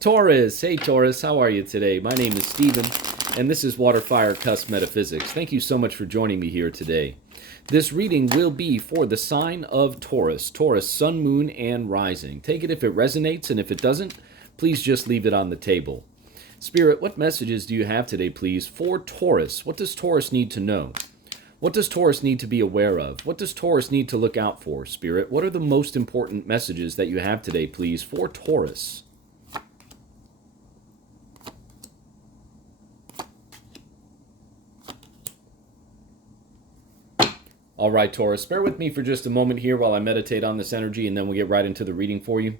Taurus! Hey Taurus, how are you today? My name is Steven, and this is WATERFIRECUSP Metaphysics. Thank you so much for joining me here today. This reading will be for the sign of Taurus. Taurus, sun, moon, and rising. Take it if it resonates, and if it doesn't, please just leave it on the table. Spirit, what messages do you have today, please, for Taurus? What does Taurus need to know? What does Taurus need to be aware of? What does Taurus need to look out for, Spirit? What are the most important messages that you have today, please, for Taurus? All right, Taurus, bear with me for just a moment here while I meditate on this energy, and then we'll get right into the reading for you.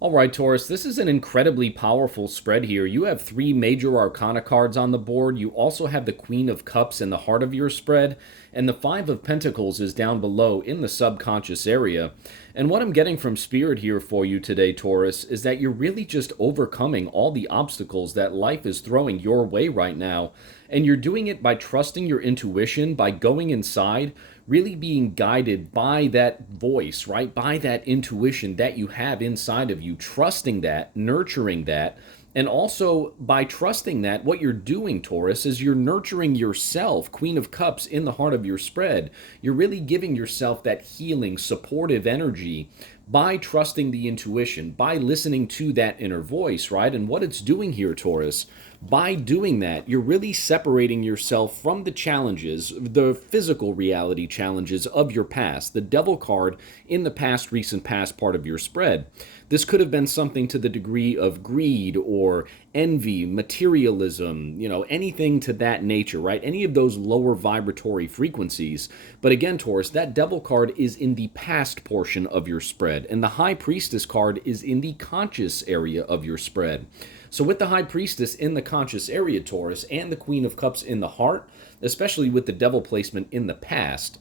All right, Taurus, this is an incredibly powerful spread here. You have three major arcana cards on the board. You also have the Queen of Cups in the heart of your spread, and the Five of Pentacles is down below in the subconscious area. And what I'm getting from Spirit here for you today, Taurus, is that you're really just overcoming all the obstacles that life is throwing your way right now. And you're doing it by trusting your intuition, by going inside, really being guided by that voice, right? By that intuition that you have inside of you, trusting that, nurturing that. And also by trusting that, what you're doing, Taurus, is you're nurturing yourself, Queen of Cups, in the heart of your spread. You're really giving yourself that healing, supportive energy by trusting the intuition, by listening to that inner voice, right? And what it's doing here, Taurus, by doing that, you're really separating yourself from the challenges, the physical reality challenges of your past, the devil card in the past, recent past part of your spread. This could have been something to the degree of greed or envy, materialism, anything to that nature, right? Any of those lower vibratory frequencies. But again, Taurus, that devil card is in the past portion of your spread, and the High Priestess card is in the conscious area of your spread. So with the High Priestess in the conscious area, Taurus, and the Queen of Cups in the heart, especially with the devil placement in the past,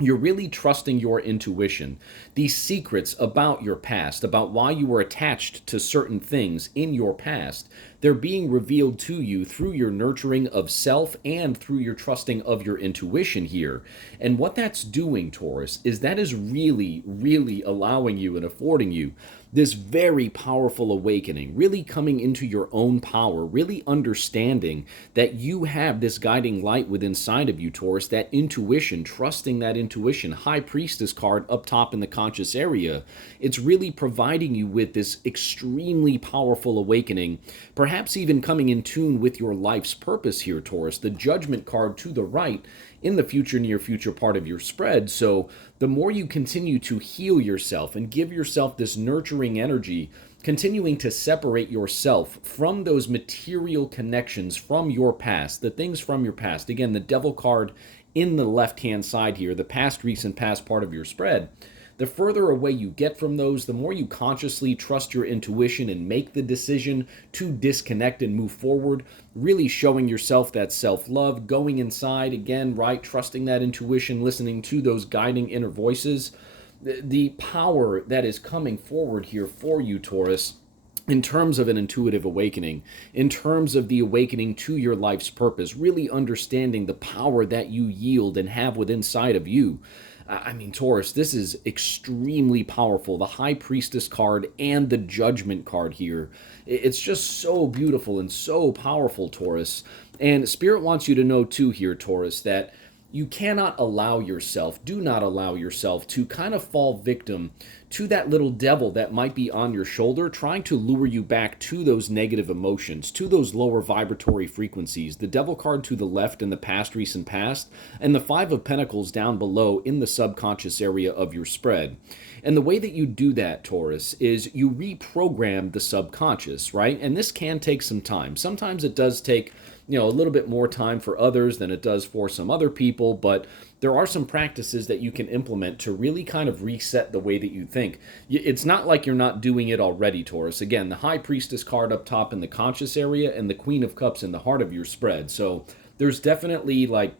you're really trusting your intuition. These secrets about your past, about why you were attached to certain things in your past, they're being revealed to you through your nurturing of self and through your trusting of your intuition here. And what that's doing, Taurus, is that is really, really allowing you and affording you this very powerful awakening, really coming into your own power, really understanding that you have this guiding light within inside of you, Taurus, that intuition, trusting that intuition, High Priestess card up top in the conscious area. It's really providing you with this extremely powerful awakening, perhaps even coming in tune with your life's purpose here, Taurus, the Judgment card to the right in the future, near future part of your spread. So the more you continue to heal yourself and give yourself this nurturing energy, continuing to separate yourself from those material connections from your past, the things from your past. Again, the devil card in the left-hand side here, the past, recent, past part of your spread. The further away you get from those, the more you consciously trust your intuition and make the decision to disconnect and move forward, really showing yourself that self-love, going inside, again, right, trusting that intuition, listening to those guiding inner voices. The power that is coming forward here for you, Taurus, in terms of an intuitive awakening, in terms of the awakening to your life's purpose, really understanding the power that you yield and have within inside of you. I mean, Taurus, this is extremely powerful. The High Priestess card and the Judgment card here. It's just so beautiful and so powerful, Taurus. And Spirit wants you to know, too, here, Taurus, that you cannot allow yourself, do not allow yourself to kind of fall victim to that little devil that might be on your shoulder trying to lure you back to those negative emotions, to those lower vibratory frequencies. The devil card to the left in the past, recent past, and the Five of Pentacles down below in the subconscious area of your spread. And the way that you do that, Taurus, is you reprogram the subconscious, right? And this can take some time. Sometimes it does take a little bit more time for others than it does for some other people, but there are some practices that you can implement to really kind of reset the way that you think. It's not like you're not doing it already, Taurus. Again, the High Priestess card up top in the conscious area and the Queen of Cups in the heart of your spread. So there's definitely like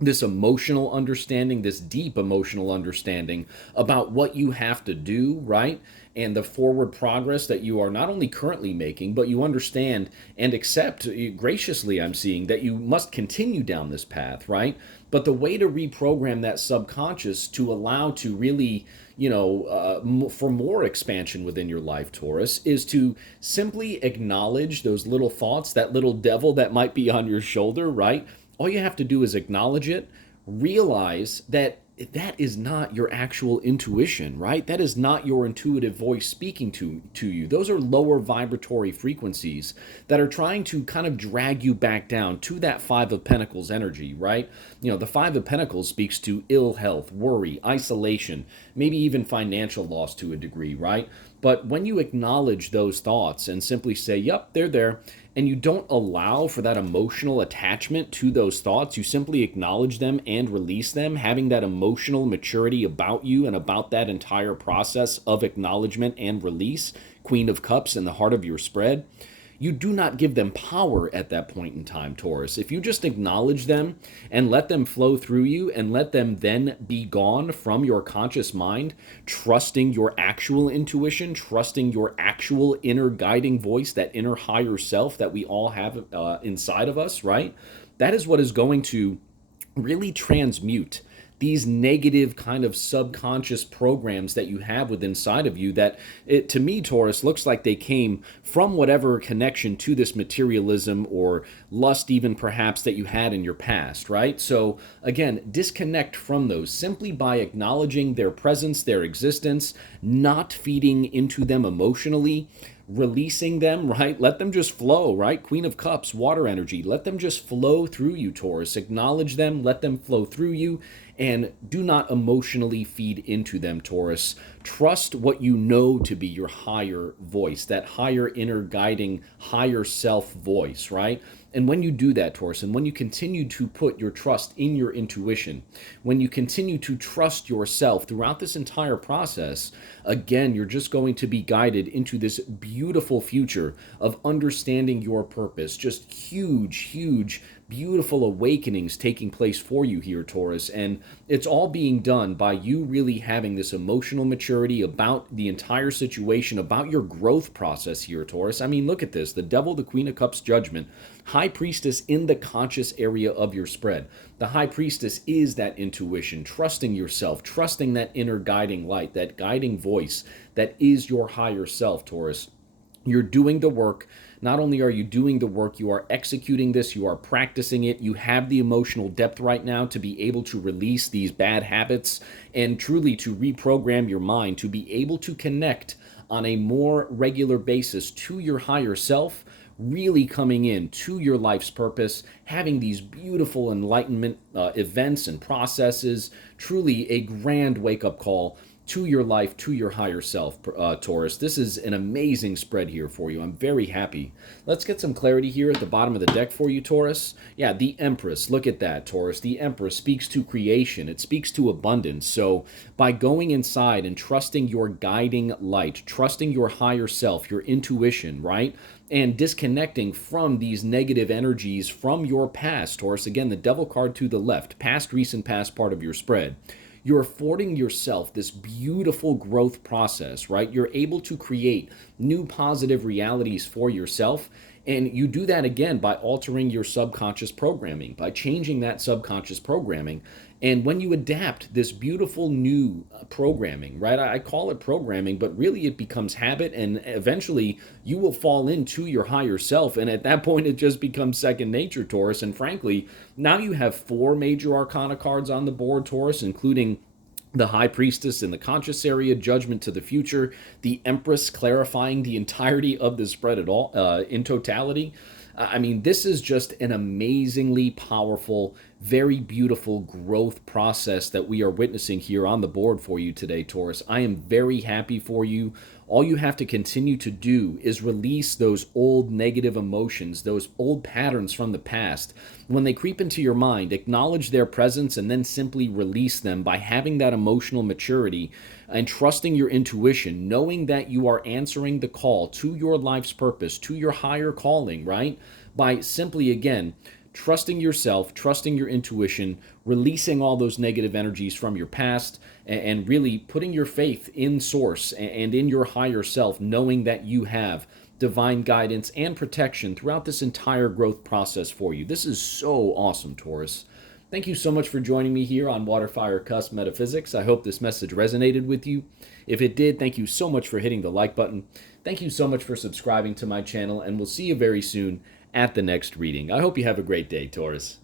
this emotional understanding, this deep emotional understanding about what you have to do, right? and the forward progress that you are not only currently making, but you understand and accept graciously, I'm seeing, that you must continue down this path, right? But the way to reprogram that subconscious to allow to really, for more expansion within your life, Taurus, is to simply acknowledge those little thoughts, that little devil that might be on your shoulder, right? All you have to do is acknowledge it, realize that that is not your actual intuition, right? That is not your intuitive voice speaking to you. Those are lower vibratory frequencies that are trying to kind of drag you back down to that Five of Pentacles energy, right? The Five of Pentacles speaks to ill health, worry, isolation, maybe even financial loss to a degree, right? But when you acknowledge those thoughts and simply say, yep, they're there, and you don't allow for that emotional attachment to those thoughts, you simply acknowledge them and release them, having that emotional maturity about you and about that entire process of acknowledgement and release, Queen of Cups in the heart of your spread, you do not give them power at that point in time, Taurus. If you just acknowledge them and let them flow through you and let them then be gone from your conscious mind, trusting your actual intuition, trusting your actual inner guiding voice, that inner higher self that we all have inside of us, right? That is what is going to really transmute these negative kind of subconscious programs that you have within inside of you that, to me, Taurus, looks like they came from whatever connection to this materialism or lust even perhaps that you had in your past, right? So again, disconnect from those simply by acknowledging their presence, their existence, not feeding into them emotionally, releasing them, right? Let them just flow, right? Queen of Cups, water energy. Let them just flow through you, Taurus. Acknowledge them, let them flow through you, and do not emotionally feed into them, Taurus. Trust what you know to be your higher voice, that higher inner guiding, higher self voice, right? And when you do that, Taurus, and when you continue to put your trust in your intuition, when you continue to trust yourself throughout this entire process, again, you're just going to be guided into this beautiful future of understanding your purpose. Just huge, huge, beautiful awakenings taking place for you here, Taurus. And it's all being done by you really having this emotional maturity about the entire situation, about your growth process here, Taurus. I mean, look at this. The Devil, the Queen of Cups, Judgment, High Priestess in the conscious area of your spread. The High Priestess is that intuition, trusting yourself, trusting that inner guiding light, that guiding voice that is your higher self, Taurus. You're doing the work. Not only are you doing the work, you are executing this, you are practicing it, you have the emotional depth right now to be able to release these bad habits and truly to reprogram your mind, to be able to connect on a more regular basis to your higher self, really coming in to your life's purpose, having these beautiful enlightenment events and processes, truly a grand wake-up call to your life, to your higher self, Taurus. This is an amazing spread here for you. I'm very happy. Let's get some clarity here at the bottom of the deck for you, Taurus. Yeah, the Empress. Look at that, Taurus. The Empress speaks to creation. It speaks to abundance. So by going inside and trusting your guiding light, trusting your higher self, your intuition, right? And disconnecting from these negative energies from your past, Taurus. Again, the Devil card to the left, past, recent, past part of your spread. You're affording yourself this beautiful growth process, right? You're able to create new positive realities for yourself. And you do that again by altering your subconscious programming, by changing that subconscious programming. And when you adapt this beautiful new programming, right? I call it programming, but really it becomes habit, and eventually you will fall into your higher self. And at that point, it just becomes second nature, Taurus. And frankly, now you have 4 major arcana cards on the board, Taurus, including the High Priestess in the conscious area, Judgment to the future, the Empress clarifying the entirety of the spread at all, in totality. I mean, this is just an amazingly powerful, very beautiful growth process that we are witnessing here on the board for you today, Taurus. I am very happy for you. All you have to continue to do is release those old negative emotions, those old patterns from the past. When they creep into your mind, acknowledge their presence and then simply release them by having that emotional maturity and trusting your intuition, knowing that you are answering the call to your life's purpose, to your higher calling, right? By simply, again, trusting yourself, trusting your intuition, releasing all those negative energies from your past, and really putting your faith in Source and in your higher self, knowing that you have divine guidance and protection throughout this entire growth process for you. This is so awesome, Taurus. Thank you so much for joining me here on Water Fire Cusp Metaphysics. I hope this message resonated with you. If it did, thank you so much for hitting the like button. Thank you so much for subscribing to my channel, and we'll see you very soon at the next reading. I hope you have a great day, Taurus.